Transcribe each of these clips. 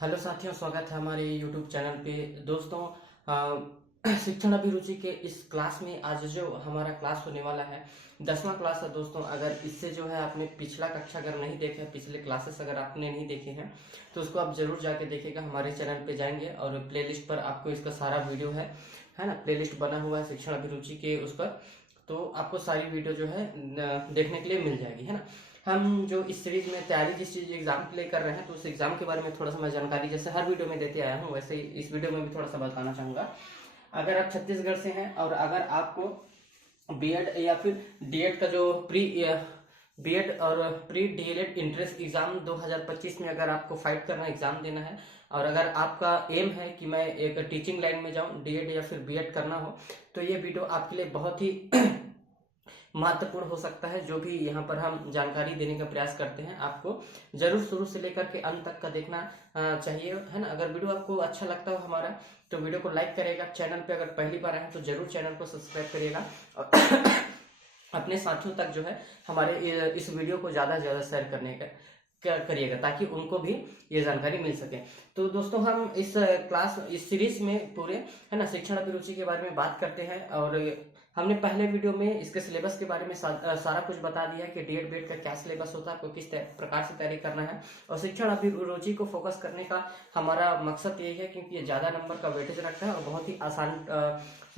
Hello साथियों, स्वागत है हमारे यूट्यूब चैनल पे। दोस्तों, शिक्षण अभिरुचि के इस क्लास में आज जो हमारा क्लास होने वाला है 10वां क्लास है। दोस्तों, अगर इससे जो है आपने पिछला कक्षा अगर नहीं देखा है, पिछले क्लासेस अगर आपने नहीं देखे हैं तो उसको आप जरूर जाके देखिएगा। हमारे चैनल पे जाएंगे और प्लेलिस्ट पर आपको इसका सारा वीडियो है ना, प्लेलिस्ट बना हुआ है शिक्षण अभिरुचि के उस पर, तो आपको सारी वीडियो जो है देखने के लिए मिल जाएगी, है ना। हम जो इस सीरीज में तैयारी जिस चीज एग्जाम के लिए कर रहे हैं तो उस एग्जाम के बारे में थोड़ा सा मैं जानकारी जैसे हर वीडियो में देते आया हूँ, वैसे ही इस वीडियो में भी थोड़ा सा बताना चाहूंगा। अगर आप छत्तीसगढ़ से हैं और अगर आपको बीएड या फिर डीएड का जो बीएड और प्री डीएलएड इंट्रेंस एग्जाम 2025 में अगर आपको फाइट करना, एग्जाम देना है, और अगर आपका एम है कि मैं एक टीचिंग लाइन में जाऊं, डीएड या फिर बीएड करना हो, तो ये वीडियो आपके लिए बहुत ही महत्वपूर्ण हो सकता है। जो भी यहाँ पर हम जानकारी देने का प्रयास करते हैं आपको जरूर शुरू से लेकर के अंत तक का देखना चाहिए, है ना। अगर वीडियो आपको अच्छा लगता हो हमारा तो वीडियो को लाइक करेगा। चैनल पे अगर पहली बार आए तो जरूर चैनल को सब्सक्राइब करिएगा और अपने साथियों तक जो है हमारे इस वीडियो को ज्यादा से ज्यादा शेयर करने का करिएगा ताकि उनको भी ये जानकारी मिल सके। तो दोस्तों, हम इस सीरीज में पूरे, है ना, शिक्षण अभिरुचि के बारे में बात करते हैं। और हमने पहले वीडियो में इसके सिलेबस के बारे में सारा कुछ बता दिया कि डीएड बीएड का क्या सिलेबस होता है, आपको किस प्रकार से तैयारी करना है। और शिक्षण अभिरुचि को फोकस करने का हमारा मकसद यही है क्योंकि ये ज्यादा नंबर का वेटेज रखता है और बहुत ही आसान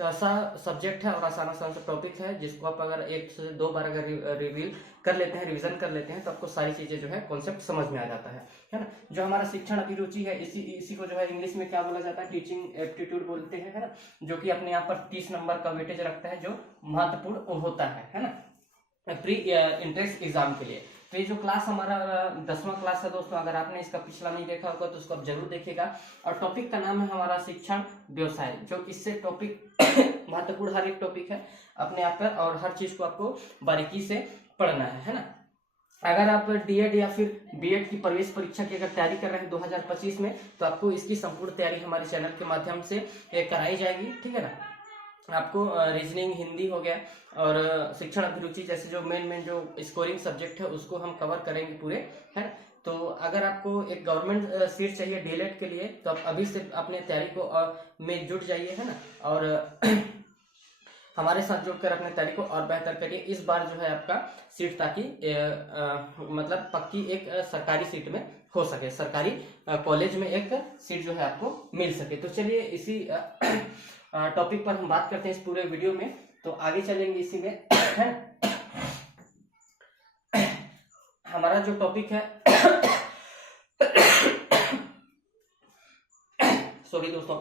सा सब्जेक्ट है और आसान सा टॉपिक है, जिसको आप अगर 1 से 2 बार अगर रिवील कर लेते हैं, रिवीजन कर लेते हैं, तो आपको सारी चीजें जो है कॉन्सेप्ट समझ में आ जाता है ना। जो हमारा शिक्षण अभिरुचि है इसी को जो है इंग्लिश में क्या बोला जाता है, टीचिंग एप्टीट्यूड बोलते हैं, है ना, जो कि अपने यहाँ पर 30 नंबर का वेटेज रखता है, जो महत्वपूर्ण होता है ना, प्री इंट्रेंस एग्जाम के लिए। तो ये जो क्लास हमारा 10वां क्लास है दोस्तों, अगर आपने इसका पिछला नहीं देखा होगा तो उसको आप जरूर देखिएगा। और टॉपिक का नाम है हमारा शिक्षण व्यवसाय, जो इससे टॉपिक महत्वपूर्ण हर एक टॉपिक है अपने आप पर और हर चीज को आपको बारीकी से पढ़ना है ना। अगर आप डीएड या फिर बीएड की प्रवेश परीक्षा की अगर तैयारी कर रहे हैं 2025 में, तो आपको इसकी संपूर्ण तैयारी हमारे चैनल के माध्यम से कराई जाएगी, ठीक है ना। आपको रीजनिंग, हिंदी हो गया और शिक्षण अभिरुचि जैसे जो मेन जो स्कोरिंग सब्जेक्ट है उसको हम कवर करेंगे पूरे, है। तो अगर आपको एक गवर्नमेंट सीट चाहिए डीएलएड के लिए तो आप अभी से अपने तैयारी को में जुट जाइए, है ना, और हमारे साथ जुड़कर अपने तैयारी को और बेहतर करिए। इस बार जो है आपका सीट ताकि मतलब पक्की एक सरकारी सीट में हो सके, सरकारी कॉलेज में एक सीट जो है आपको मिल सके। तो चलिए इसी टॉपिक पर हम बात करते हैं इस पूरे वीडियो में, तो आगे चलेंगे इसी में। हमारा जो टॉपिक है सॉरी दोस्तों,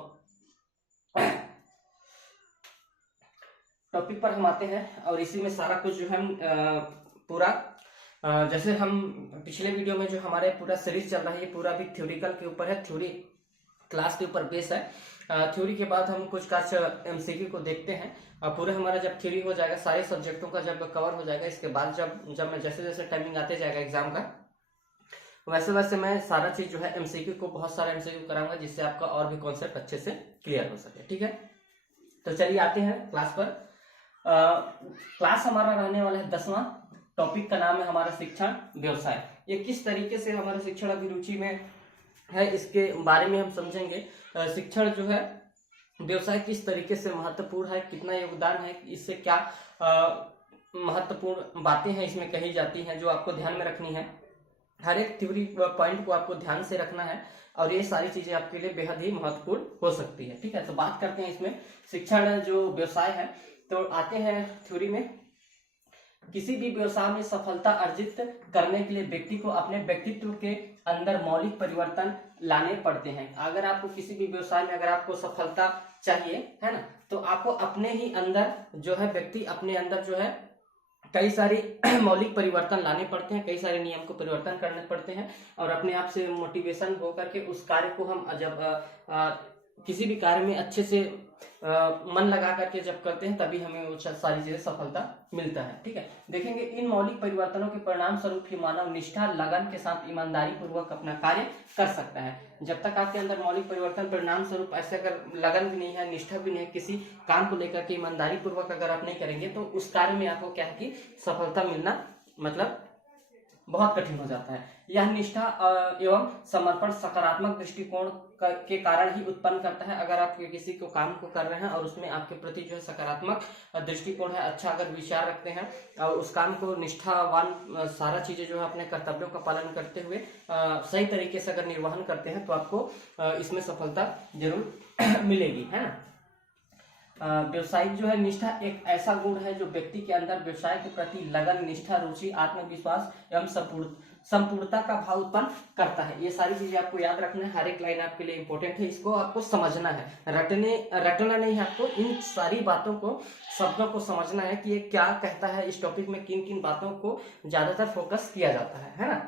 टॉपिक पर हम आते हैं और इसी में सारा कुछ जो है पूरा जैसे हम पिछले वीडियो में जो हमारे पूरा सीरीज चल रहा है ये पूरा भी थ्योरिकल के ऊपर है, थ्योरी क्लास के ऊपर बेस है। थ्योरी के बाद हम कुछ काच एमसीक्यू को देखते हैं और पूरा हमारा जब थ्योरी हो जाएगा, सारे सब्जेक्टों का जब कवर हो जाएगा, इसके बाद जब मैं जैसे जैसे टाइमिंग आते जाएगा एग्जाम का, वैसे वैसे मैं सारा चीज जो है एमसीक्यू को बहुत सारा एमसीक्यू कराऊंगा जिससे आपका और भी कॉन्सेप्ट अच्छे से क्लियर हो सके, ठीक है। तो चलिए आते हैं क्लास पर। क्लास हमारा रहने वाला है 10वां, टॉपिक का नाम है हमारा शिक्षण व्यवसाय। ये किस तरीके से हमारे शिक्षण अभिरुचि में है इसके बारे में हम समझेंगे। शिक्षण जो है व्यवसाय किस तरीके से महत्वपूर्ण है, कितना योगदान है, इससे क्या महत्वपूर्ण बातें हैं इसमें कही जाती हैं जो आपको ध्यान में रखनी है। हर एक थ्योरी पॉइंट को आपको ध्यान से रखना है और ये सारी चीजें आपके लिए बेहद ही महत्वपूर्ण हो सकती है, ठीक है। तो बात करते हैं इसमें शिक्षण जो व्यवसाय है, तो आते हैं थ्योरी में। किसी भी व्यवसाय में सफलता अर्जित करने के लिए व्यक्ति को अपने व्यक्तित्व के अंदर मौलिक परिवर्तन लाने पड़ते हैं। अगर आपको किसी भी व्यवसाय में अगर आपको सफलता चाहिए, है ना, तो आपको अपने ही अंदर जो है व्यक्ति अपने अंदर जो है कई सारी मौलिक परिवर्तन लाने पड़ते हैं, कई सारे नियम को परिवर्तन करने पड़ते हैं और अपने आप से मोटिवेशन होकर के उस कार्य को हम जब किसी भी कार्य में अच्छे से मन लगा करके जब करते हैं तभी हमें वो सारी चीजें सफलता मिलता है, ठीक है। देखेंगे इन मौलिक परिवर्तनों के परिणाम स्वरूप ही मानव निष्ठा लगन के साथ ईमानदारी पूर्वक अपना कार्य कर सकता है। जब तक आपके अंदर मौलिक परिवर्तन परिणाम स्वरूप ऐसे अगर लगन भी नहीं है, निष्ठा भी नहीं है, किसी काम को लेकर के ईमानदारी पूर्वक अगर आप नहीं करेंगे तो उस कार्य में आपको क्या है कि सफलता मिलना मतलब बहुत कठिन हो जाता है। यह निष्ठा एवं समर्पण सकारात्मक दृष्टिकोण के कारण ही उत्पन्न करता है। अगर आप किसी को काम को कर रहे हैं और उसमें आपके प्रति जो है सकारात्मक दृष्टिकोण है, अच्छा अगर विचार रखते हैं और उस काम को निष्ठावान सारा चीजें जो है अपने कर्तव्यों का पालन करते हुए सही तरीके से अगर निर्वहन करते हैं तो आपको इसमें सफलता जरूर मिलेगी, है ना। व्यवसायिक जो है निष्ठा एक ऐसा गुण है जो व्यक्ति के अंदर व्यवसाय के प्रति लगन, निष्ठा, रुचि, आत्मविश्वास एवं संपूर्णता का भाव उत्पन्न करता है। ये सारी चीजें आपको याद रखना है, हर एक लाइन आपके लिए इंपॉर्टेंट है, इसको आपको समझना है, रटना नहीं है, आपको इन सारी बातों को, शब्दों को समझना है कि ये क्या कहता है, इस टॉपिक में किन किन बातों को ज्यादातर फोकस किया जाता है ना।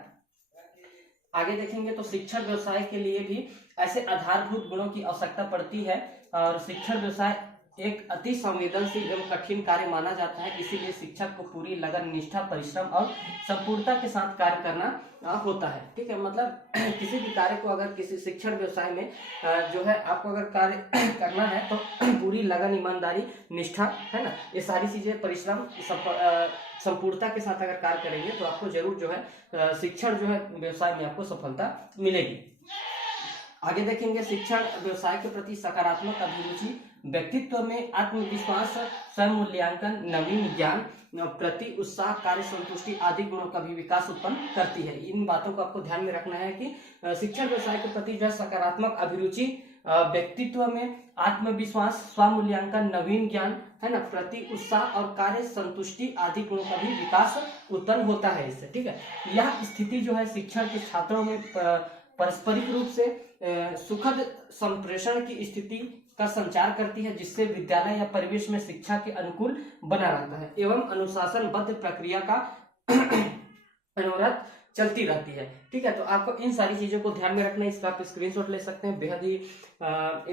आगे देखेंगे तो शिक्षण व्यवसाय के लिए भी ऐसे आधारभूत गुणों की आवश्यकता पड़ती है और शिक्षण व्यवसाय एक अति संवेदनशील एवं कठिन कार्य माना जाता है। इसीलिए शिक्षक को पूरी लगन, निष्ठा, परिश्रम और संपूर्णता के साथ कार्य करना होता है। ठीक है, मतलब किसी भी कार्य को अगर किसी शिक्षण व्यवसाय में जो है आपको अगर कार्य करना है तो पूरी लगन, ईमानदारी, निष्ठा, है ना, ये सारी चीजें, परिश्रम, संपूर्णता के साथ अगर कार्य करेंगे तो आपको जरूर जो है शिक्षण जो है व्यवसाय में आपको सफलता मिलेगी। आगे देखेंगे शिक्षण व्यवसाय के प्रति सकारात्मक अभिरुचि व्यक्तित्व में आत्मविश्वास, स्वयं मूल्यांकन, नवीन ज्ञान, प्रति उत्साह, कार्य संतुष्टि आदि गुणों का भी विकास उत्पन्न करती है। इन बातों को आपको ध्यान में रखना है कि शिक्षण व्यवसाय के प्रति जो सकारात्मक अभिरुचि व्यक्तित्व में आत्मविश्वास, स्वमूल्यांकन, नवीन ज्ञान, है ना, प्रति उत्साह और कार्य संतुष्टि आदि गुणों का भी विकास उत्पन्न होता है इससे। ठीक है, यह स्थिति जो है शिक्षण के छात्रों में पारस्परिक रूप से सुखद संप्रेषण की स्थिति का संचार करती है, जिससे विद्यालय या परिवेश में शिक्षा के अनुकूल बना रहता है एवं अनुशासनबद्ध प्रक्रिया का अनुरत चलती रहती है। ठीक है, तो आपको इन सारी चीजों को ध्यान में रखना है। इसका आप स्क्रीनशॉट ले सकते हैं। बेहद ही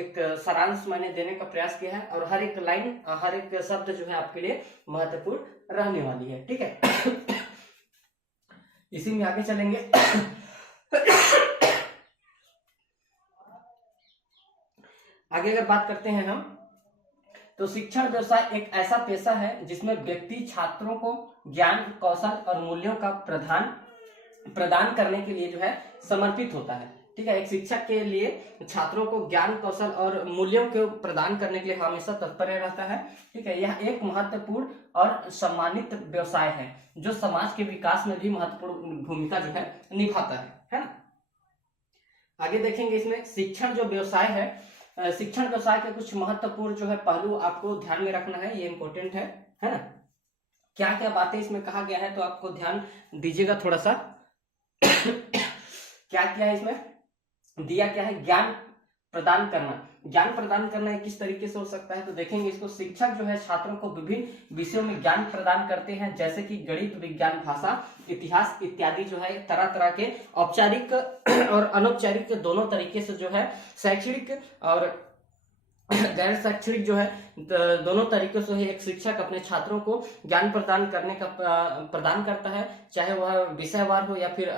एक सारांश मैंने देने का प्रयास किया है और हर एक लाइन, हर एक शब्द जो है आपके लिए महत्वपूर्ण रहने वाली है। ठीक है, इसी में आगे चलेंगे। आगे अगर बात करते हैं हम, तो शिक्षण व्यवसाय एक ऐसा पेशा है जिसमें व्यक्ति छात्रों को ज्ञान, कौशल और मूल्यों का प्रदान करने के लिए जो है समर्पित होता है। ठीक है, एक शिक्षक के लिए छात्रों को ज्ञान, कौशल और मूल्यों को प्रदान करने के लिए हमेशा तत्पर रहता है। ठीक है, यह एक महत्वपूर्ण और सम्मानित व्यवसाय है जो समाज के विकास में भी महत्वपूर्ण भूमिका जो है निभाता है ना। आगे देखेंगे इसमें शिक्षण जो व्यवसाय है, शिक्षण व्यवसाय के कुछ महत्वपूर्ण जो है पहलू आपको ध्यान में रखना है, ये इंपॉर्टेंट है ना। क्या क्या बातें इसमें कहा गया है तो आपको ध्यान दीजिएगा थोड़ा सा। क्या क्या है इसमें दिया, क्या है, ज्ञान प्रदान करना। ज्ञान प्रदान करना किस तरीके से हो सकता है तो देखेंगे इसको। शिक्षक जो है छात्रों को विभिन्न विषयों में ज्ञान प्रदान करते हैं, जैसे कि गणित, विज्ञान, भाषा, इतिहास इत्यादि जो है तरह तरह के औपचारिक और अनौपचारिक दोनों तरीके से जो है शैक्षणिक और गैर शैक्षणिक जो है दोनों तरीकों से एक शिक्षक अपने छात्रों को ज्ञान प्रदान करता है, चाहे वह विषयवार हो या फिर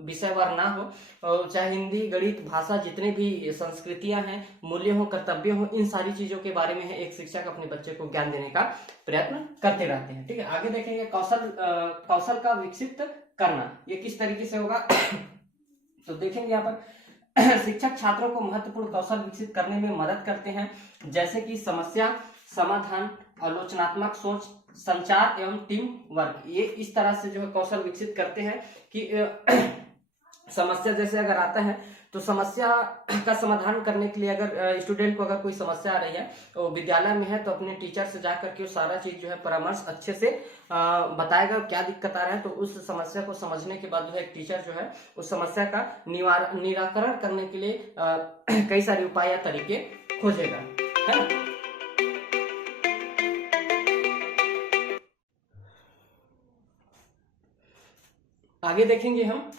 विषयवार ना हो, और चाहे हिंदी, गणित, भाषा, जितने भी संस्कृतियां हैं, मूल्य हो, कर्तव्य हो, इन सारी चीजों के बारे में एक शिक्षक अपने बच्चे को ज्ञान देने का प्रयत्न करते रहते हैं। ठीक है, आगे देखेंगे कौशल का विकसित करना, ये किस तरीके से होगा तो देखेंगे यहाँ पर शिक्षक छात्रों को महत्वपूर्ण कौशल विकसित करने में मदद करते हैं, जैसे कि समस्या समाधान, आलोचनात्मक सोच, संचार एवं टीम वर्क। ये इस तरह से जो है कौशल विकसित करते हैं कि समस्या जैसे अगर आता है तो समस्या का समाधान करने के लिए अगर स्टूडेंट को अगर कोई समस्या आ रही है तो विद्यालय में है तो अपने टीचर से जाकर के वो सारा चीज जो है परामर्श अच्छे से बताएगा क्या दिक्कत आ रहा है, तो उस समस्या को समझने के बाद जो है एक टीचर जो है उस समस्या का निराकरण करने के लिए कई सारे उपाय या तरीके खोजेगा, है ना। आगे देखेंगे हम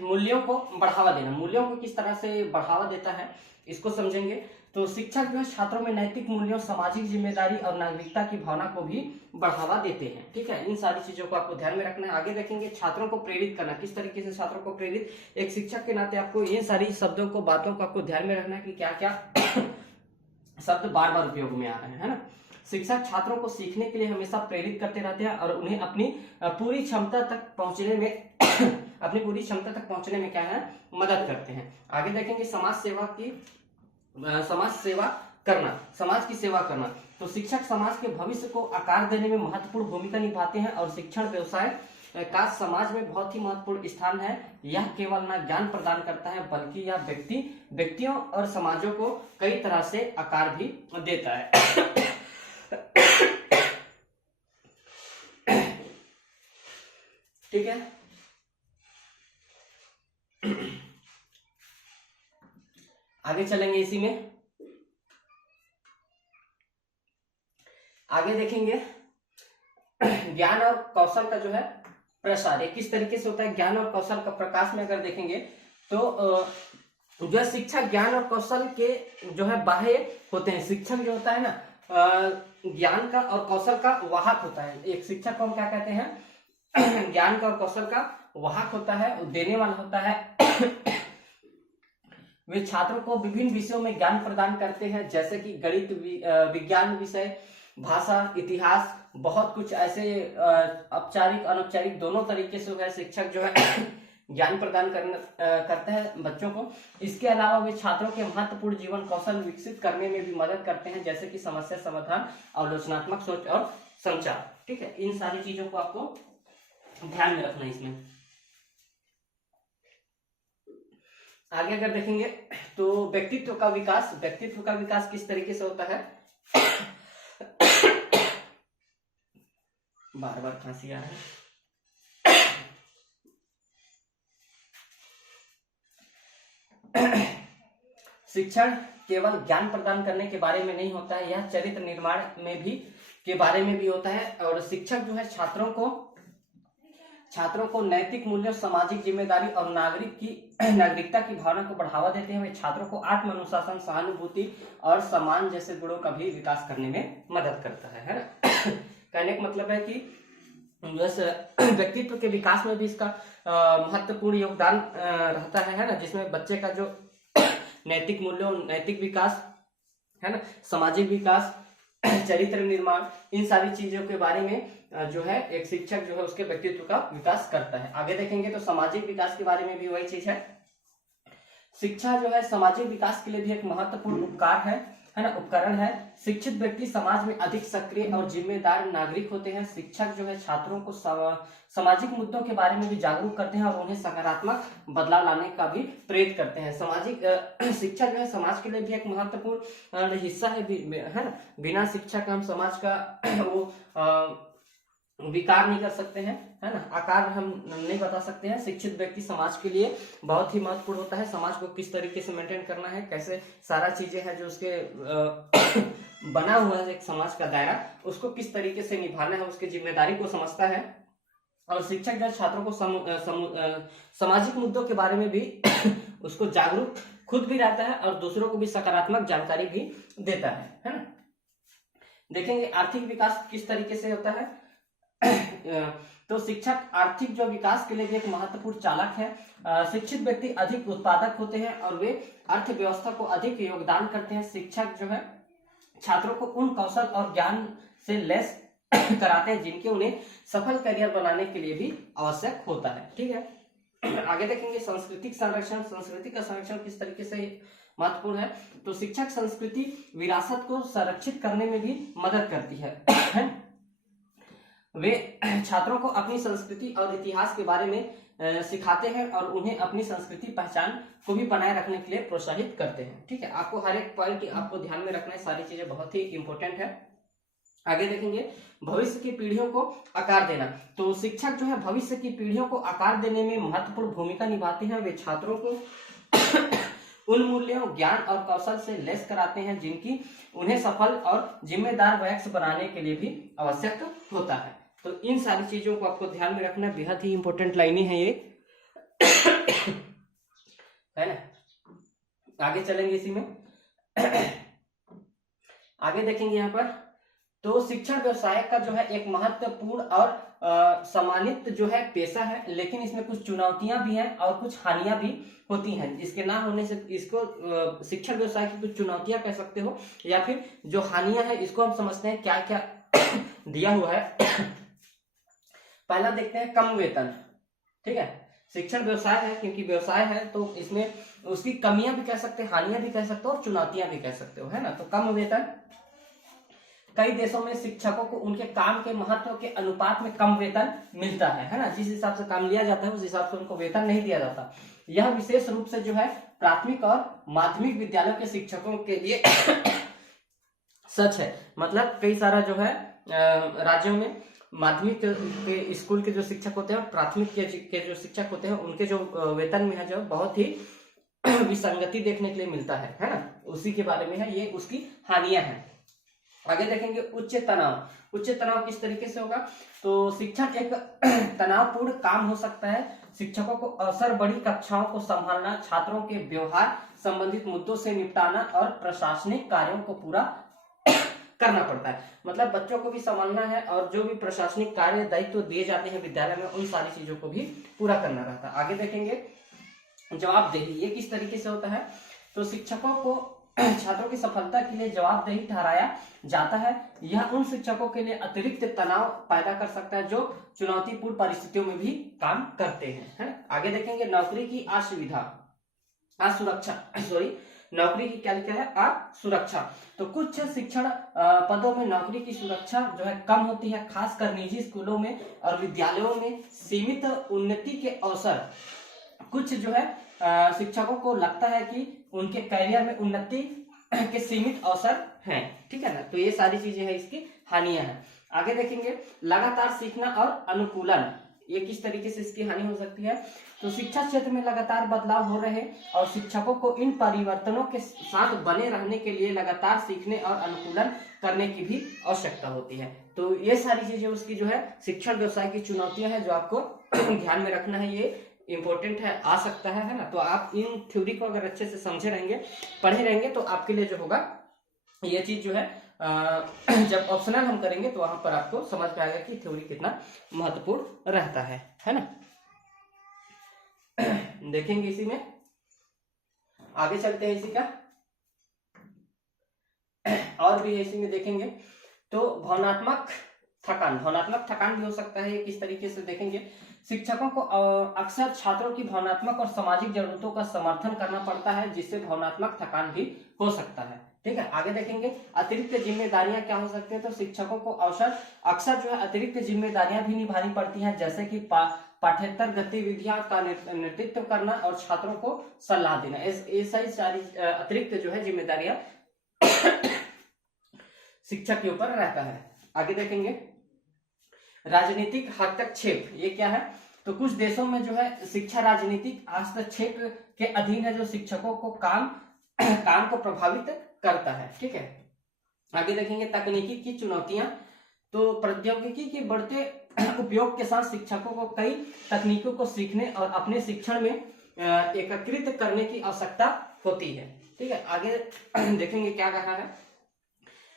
मूल्यों को बढ़ावा देना। मूल्यों को किस तरह से बढ़ावा देता है इसको समझेंगे। तो शिक्षक जो है छात्रों में नैतिक मूल्यों, सामाजिक जिम्मेदारी और नागरिकता की भावना को भी बढ़ावा देते हैं। ठीक है, इन सारी चीजों को आपको ध्यान में रखना है। आगे देखेंगे छात्रों को प्रेरित करना, किस तरीके से छात्रों को प्रेरित, एक शिक्षक के नाते आपको इन सारी शब्दों को, बातों को आपको ध्यान में रखना है कि क्या क्या शब्द बार बार उपयोग में आ रहे हैं, है ना। शिक्षक छात्रों को सीखने के लिए हमेशा प्रेरित करते रहते हैं और उन्हें अपनी पूरी क्षमता तक पहुंचने में अपनी पूरी क्षमता तक पहुंचने में क्या है, मदद करते हैं। आगे देखेंगे समाज सेवा करना, समाज की सेवा करना। तो शिक्षक समाज के भविष्य को आकार देने में महत्वपूर्ण भूमिका निभाते हैं और शिक्षण व्यवसाय का समाज में बहुत ही महत्वपूर्ण स्थान है। यह केवल न ज्ञान प्रदान करता है बल्कि यह व्यक्तियों और समाजों को कई तरह से आकार भी देता है। ठीक है, आगे चलेंगे इसी में। आगे देखेंगे ज्ञान और कौशल का जो है प्रसार, ये किस तरीके से होता है। ज्ञान और कौशल का प्रकाश में अगर देखेंगे तो जो है शिक्षक ज्ञान और कौशल के जो है बाह्य होते हैं। शिक्षक जो होता है ना, ज्ञान का और कौशल का वाहक होता है। एक शिक्षक को हम क्या कहते हैं, ज्ञान का और कौशल का वाहक होता है, देने वाला होता है। वे छात्रों को विभिन्न विषयों में ज्ञान प्रदान करते हैं, जैसे कि गणित, विज्ञान विषय, भाषा, इतिहास, बहुत कुछ ऐसे औपचारिक अनौपचारिक दोनों तरीके से है शिक्षक जो है ज्ञान प्रदान करते हैं बच्चों को। इसके अलावा वे छात्रों के महत्वपूर्ण जीवन कौशल विकसित करने में भी मदद करते हैं, जैसे कि समस्या समाधान, आलोचनात्मक सोच और संचार। ठीक है, इन सारी चीजों को आपको ध्यान में रखना है इसमें। आगे अगर देखेंगे तो व्यक्तित्व का विकास किस तरीके से होता है। बार बार खांसी आ रहा है। शिक्षण केवल ज्ञान प्रदान करने के बारे में नहीं होता है, यह चरित्र निर्माण में भी के बारे में भी होता है। और शिक्षक जो है छात्रों को नैतिक मूल्यों, सामाजिक जिम्मेदारी और नागरिकता की भावना को बढ़ावा देते हैं। वे छात्रों को आत्म अनुशासन, सहानुभूति और सम्मान जैसे गुणों का भी विकास करने में मदद करता है ना। कहने का मतलब है कि व्यक्तित्व के विकास में भी इसका महत्वपूर्ण योगदान रहता है ना, जिसमें बच्चे का जो नैतिक मूल्यों, नैतिक विकास है ना, सामाजिक विकास, चरित्र निर्माण, इन सारी चीजों के बारे में जो है एक शिक्षक जो है उसके व्यक्तित्व का विकास करता है। आगे देखेंगे तो सामाजिक विकास के बारे में भी वही चीज है। शिक्षा जो है सामाजिक विकास के लिए भी एक महत्वपूर्ण उपकरण है। शिक्षित व्यक्ति समाज में अधिक सक्रिय और जिम्मेदार नागरिक होते हैं। शिक्षक जो है छात्रों को सामाजिक मुद्दों के बारे में भी जागरूक करते हैं और उन्हें सकारात्मक बदलाव लाने का भी प्रेरित करते हैं। सामाजिक शिक्षा जो है समाज के लिए भी एक महत्वपूर्ण हिस्सा है ना। बिना शिक्षा के हम समाज का वो विकार नहीं कर सकते हैं, है ना, आकार हम नहीं बता सकते हैं। शिक्षित व्यक्ति समाज के लिए बहुत ही महत्वपूर्ण होता है। समाज को किस तरीके से मेंटेन करना है, कैसे सारा चीजें हैं जो उसके बना हुआ है एक समाज का दायरा, उसको किस तरीके से निभाना है, उसकी जिम्मेदारी को समझता है। और शिक्षक जो छात्रों को सामाजिक मुद्दों के बारे में भी उसको जागरूक खुद भी रहता है और दूसरों को भी सकारात्मक जानकारी भी देता है ना। देखेंगे आर्थिक विकास किस तरीके से होता है। तो शिक्षक आर्थिक जो विकास के लिए भी एक महत्वपूर्ण चालक है। शिक्षित व्यक्ति अधिक उत्पादक होते हैं और वे अर्थव्यवस्था को अधिक योगदान करते हैं। शिक्षक जो है छात्रों को उन कौशल और ज्ञान से लैस कराते हैं जिनके उन्हें सफल करियर बनाने के लिए भी आवश्यक होता है। ठीक है, आगे देखेंगे सांस्कृतिक संरक्षण। संस्कृति का संरक्षण किस तरीके से महत्वपूर्ण है। तो शिक्षक संस्कृति विरासत को संरक्षित करने में भी मदद करती है। वे छात्रों को अपनी संस्कृति और इतिहास के बारे में सिखाते हैं और उन्हें अपनी संस्कृति पहचान को भी बनाए रखने के लिए प्रोत्साहित करते हैं। ठीक है, आपको हर एक पॉइंट आपको ध्यान में रखना है, सारी चीजें बहुत ही इंपॉर्टेंट है। आगे देखेंगे भविष्य की पीढ़ियों को आकार देना। तो शिक्षक जो है भविष्य की पीढ़ियों को आकार देने में महत्वपूर्ण भूमिका निभाते हैं। वे छात्रों को उन मूल्यों, ज्ञान और कौशल से लैस कराते हैं जिनकी उन्हें सफल और जिम्मेदार वयस्क बनाने के लिए भी आवश्यक होता है। तो इन सारी चीजों को आपको ध्यान में रखना, बेहद ही इंपॉर्टेंट लाइनें हैं ये, है ना। आगे चलेंगे इसी में। आगे देखेंगे यहाँ पर तो शिक्षण व्यवसाय का जो है एक महत्वपूर्ण और सम्मानित जो है पेशा है, लेकिन इसमें कुछ चुनौतियां भी हैं और कुछ हानियां भी होती हैं। इसके ना होने से इसको शिक्षण व्यवसाय की कुछ चुनौतियां कह सकते हो या फिर जो हानियां हैं इसको हम समझते हैं क्या क्या दिया हुआ है। पहला देखते हैं कम वेतन। ठीक है, शिक्षण व्यवसाय है, क्योंकि व्यवसाय है तो इसमें उसकी कमियां भी कह सकते हैं, हानियां भी कह सकते हो और चुनौतियां भी कह सकते हो, है ना। तो कम वेतन, कई देशों में शिक्षकों को उनके काम के महत्व के अनुपात में कम वेतन मिलता है ना। जिस हिसाब से काम लिया जाता है उस हिसाब से उनको वेतन नहीं दिया जाता। यह विशेष रूप से जो है प्राथमिक और माध्यमिक विद्यालयों के शिक्षकों के लिए सच है। मतलब कई सारा जो है राज्यों में माध्यमिक के स्कूल के जो शिक्षक होते हैं और प्राथमिक के जो शिक्षक होते हैं उनके जो वेतन में है जो बहुत ही विसंगति देखने के लिए मिलता है ना। उसी के बारे में है, ये उसकी हानियां हैं। आगे देखेंगे उच्च तनाव। उच्च तनाव किस तरीके से होगा, तो शिक्षण एक तनावपूर्ण काम हो सकता है। शिक्षकों को अवसर बड़ी कक्षाओं को संभालना, छात्रों के व्यवहार संबंधित मुद्दों से निपटाना और प्रशासनिक कार्यों को पूरा करना पड़ता है। मतलब बच्चों को भी संभालना है और जो भी प्रशासनिक कार्य दायित्व दिए जाते हैं विद्यालय में उन सारी चीजों को भी पूरा करना रहता है। आगे देखेंगे जवाबदेही, ये किस तरीके से होता है, तो शिक्षकों को छात्रों की सफलता के लिए जवाबदेही ठहराया जाता है। यह उन शिक्षकों के लिए अतिरिक्त तनाव पैदा कर सकता है जो चुनौतीपूर्ण परिस्थितियों में भी काम करते हैं, है। आगे देखेंगे नौकरी की असुविधा, असुरक्षा, नौकरी की क्या लिखा है, असुरक्षा। तो कुछ शिक्षण पदों में नौकरी की सुरक्षा जो है कम होती है, खासकर निजी स्कूलों में और विद्यालयों में सीमित उन्नति के अवसर। कुछ जो है शिक्षकों को लगता है कि उनके करियर में उन्नति के सीमित अवसर हैं, ठीक है ना। तो ये सारी चीजें हैं, इसकी हानियां हैं। आगे देखेंगे लगातार सीखना और अनुकूलन, ये किस तरीके से इसकी हानि हो सकती है, तो शिक्षा क्षेत्र में लगातार बदलाव हो रहे और शिक्षकों को इन परिवर्तनों के साथ बने रहने के लिए लगातार सीखने और अनुकूलन करने की भी आवश्यकता होती है। तो ये सारी चीजें उसकी जो है शिक्षण व्यवसाय की चुनौतियां हैं जो आपको ध्यान में रखना है, ये इंपॉर्टेंट है, आ सकता है ना। तो आप इन थ्योरी को अगर अच्छे से समझे रहेंगे, पढ़े रहेंगे तो आपके लिए जो होगा ये चीज जो है जब ऑप्शनल हम करेंगे तो वहां पर आपको समझ में आएगा कि थ्योरी कितना महत्वपूर्ण रहता है ना। देखेंगे इसी में, आगे चलते हैं इसी का और भी इसी में देखेंगे। तो भावनात्मक थकान भी हो सकता है, किस तरीके से देखेंगे। शिक्षकों को अक्सर छात्रों की भावनात्मक और सामाजिक जरूरतों का समर्थन करना पड़ता है जिससे भावनात्मक थकान भी हो सकता है, ठीक है। आगे देखेंगे अतिरिक्त जिम्मेदारियां क्या हो सकती है, तो शिक्षकों को अक्सर जो है अतिरिक्त जिम्मेदारियां भी निभानी पड़ती हैं, जैसे कि पाठ्येतर गतिविधियां का नेतृत्व करना और छात्रों को सलाह देना। ऐसा ही सारी अतिरिक्त जो है जिम्मेदारियां शिक्षक के ऊपर रहता है। आगे देखेंगे राजनीतिक हस्तक्षेप, ये क्या है, तो कुछ देशों में जो है शिक्षा राजनीतिक हस्तक्षेप के अधीन है जो शिक्षकों को काम को प्रभावित करता है, ठीक है। आगे देखेंगे तकनीकी की चुनौतियां, तो प्रौद्योगिकी के बढ़ते उपयोग के साथ शिक्षकों को कई तकनीकों को सीखने और अपने शिक्षण में एकीकृत करने की आवश्यकता होती है, ठीक है। आगे देखेंगे क्या कहा है,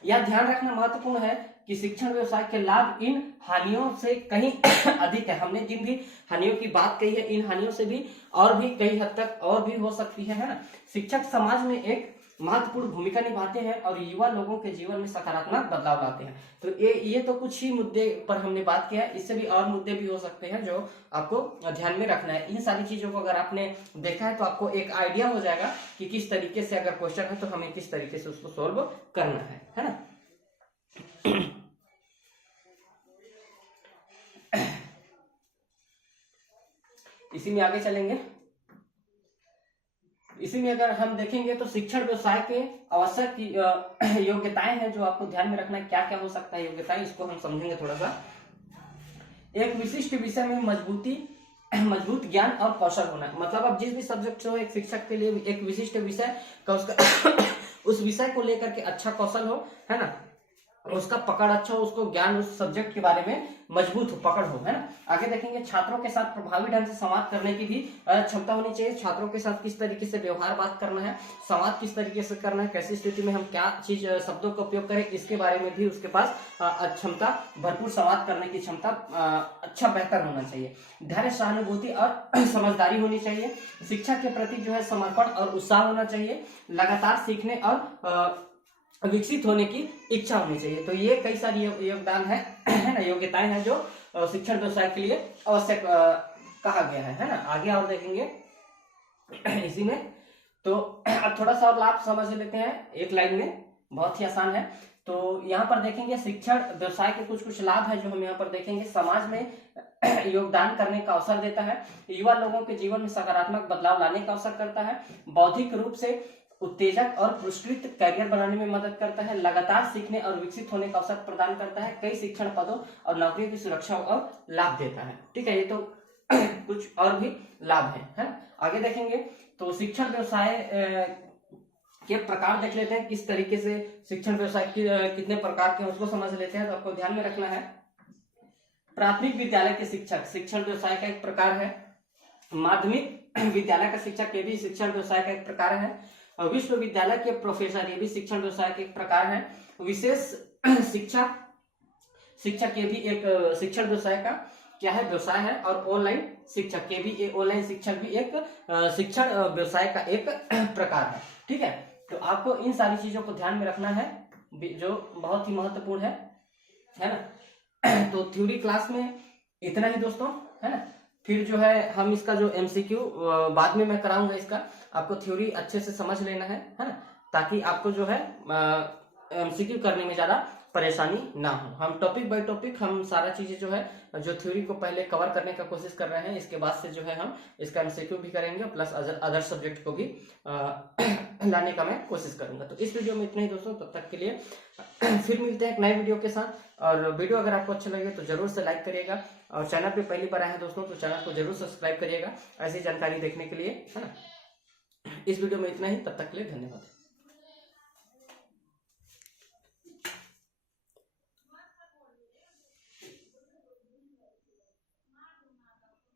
यह ध्यान रखना महत्वपूर्ण है कि शिक्षण व्यवसाय के लाभ इन हानियों से कहीं अधिक है। हमने जिन भी हानियों की बात कही है इन हानियों से भी और भी कई हद तक और भी हो सकती है ना। शिक्षक समाज में एक महत्वपूर्ण भूमिका निभाते हैं और युवा लोगों के जीवन में सकारात्मक बदलाव लाते हैं। तो ये तो कुछ ही मुद्दे पर हमने बात किया है, इससे भी और मुद्दे भी हो सकते हैं जो आपको ध्यान में रखना है। इन सारी चीजों को अगर आपने देखा है तो आपको एक आइडिया हो जाएगा कि किस तरीके से अगर क्वेश्चन है तो हमें किस तरीके से उसको सोल्व करना है ना। इसी में आगे चलेंगे। इसी में अगर हम देखेंगे तो शिक्षण व्यवसाय के आवश्यक योग्यताएं हैं जो आपको ध्यान में रखना है। क्या क्या हो सकता है योग्यताएं, इसको हम समझेंगे थोड़ा सा। एक विशिष्ट विषय में मजबूत ज्ञान और कौशल होना, मतलब अब जिस भी सब्जेक्ट हो एक शिक्षक के लिए एक विशिष्ट विषय का उसका उस विषय को लेकर के अच्छा कौशल हो, है ना, उसका पकड़ अच्छा हो, उसको ज्ञान उस सब्जेक्ट के बारे में मजबूत हो, पकड़ हो, है ना। आगे देखेंगे छात्रों के साथ प्रभावी ढंग से संवाद करने की भी क्षमता होनी चाहिए। छात्रों के साथ किस तरीके से व्यवहार बात करना है, संवाद किस तरीके से करना है, कैसी स्थिति में हम क्या चीज शब्दों का उपयोग करें, इसके बारे में भी उसके पास क्षमता, भरपूर संवाद करने की क्षमता अच्छा बेहतर होना चाहिए। धैर्य, सहानुभूति और समझदारी होनी चाहिए। शिक्षा के प्रति जो है समर्पण और उत्साह होना चाहिए। लगातार सीखने और विकसित होने की इच्छा होनी चाहिए। तो ये कई सारी योगदान है ना, योग्यताएं हैं जो शिक्षण व्यवसाय के लिए आवश्यक कहा गया है ना। आगे और देखेंगे इसी में। तो अब थोड़ा सा और लाभ समझ लेते हैं एक लाइन में, बहुत ही आसान है। तो यहाँ पर देखेंगे शिक्षण व्यवसाय के कुछ कुछ लाभ है जो हम यहाँ पर देखेंगे। समाज में योगदान करने का अवसर देता है, युवा लोगों के जीवन में सकारात्मक बदलाव लाने का अवसर करता है, बौद्धिक रूप से उत्तेजक और पुरस्कृत करियर बनाने में मदद करता है, लगातार सीखने और विकसित होने का अवसर प्रदान करता है, कई शिक्षण पदों और नौकरियों की सुरक्षा और लाभ देता है। ठीक है, ये तो कुछ और भी लाभ है। आगे देखेंगे तो शिक्षण व्यवसाय के प्रकार देख लेते हैं, किस तरीके से शिक्षण व्यवसाय कितने प्रकार के उसको समझ लेते हैं। तो आपको ध्यान में रखना है, प्राथमिक विद्यालय के शिक्षक शिक्षण व्यवसाय का एक प्रकार है, माध्यमिक विद्यालय का शिक्षक ये भी शिक्षण व्यवसाय का एक प्रकार है, और विश्वविद्यालय के प्रोफेसर ये भी शिक्षण व्यवसाय के एक प्रकार है, विशेष शिक्षक ये भी एक शिक्षण व्यवसाय का क्या है, व्यवसाय है, और ऑनलाइन शिक्षक के भी ऑनलाइन शिक्षक भी एक शिक्षण व्यवसाय का एक प्रकार है। ठीक है, तो आपको इन सारी चीजों को ध्यान में रखना है जो बहुत ही महत्वपूर्ण है ना। तो थ्योरी क्लास में इतना ही दोस्तों, है ना। फिर जो है हम इसका जो एमसीक्यू बाद में मैं कराऊंगा, इसका आपको थ्योरी अच्छे से समझ लेना है ना, ताकि आपको जो है एमसीक्यू करने में ज्यादा परेशानी ना हो। हम टॉपिक बाय टॉपिक हम सारा चीजें जो है जो थ्योरी को पहले कवर करने का कोशिश कर रहे हैं, इसके बाद से जो है हम इसका एमसीक्यू भी करेंगे, प्लस अदर सब्जेक्ट को भी लाने का मैं कोशिश करूंगा। तो इस वीडियो में इतना ही दोस्तों, तब तक के लिए फिर मिलते हैं एक नए वीडियो के साथ। और वीडियो अगर आपको अच्छा लगे तो जरूर से लाइक करिएगा, और चैनल पे पहली बार आए हैं दोस्तों तो चैनल को जरूर सब्सक्राइब करिएगा ऐसी जानकारी देखने के लिए, है ना। इस वीडियो में इतना ही, तब तक के लिए धन्यवाद।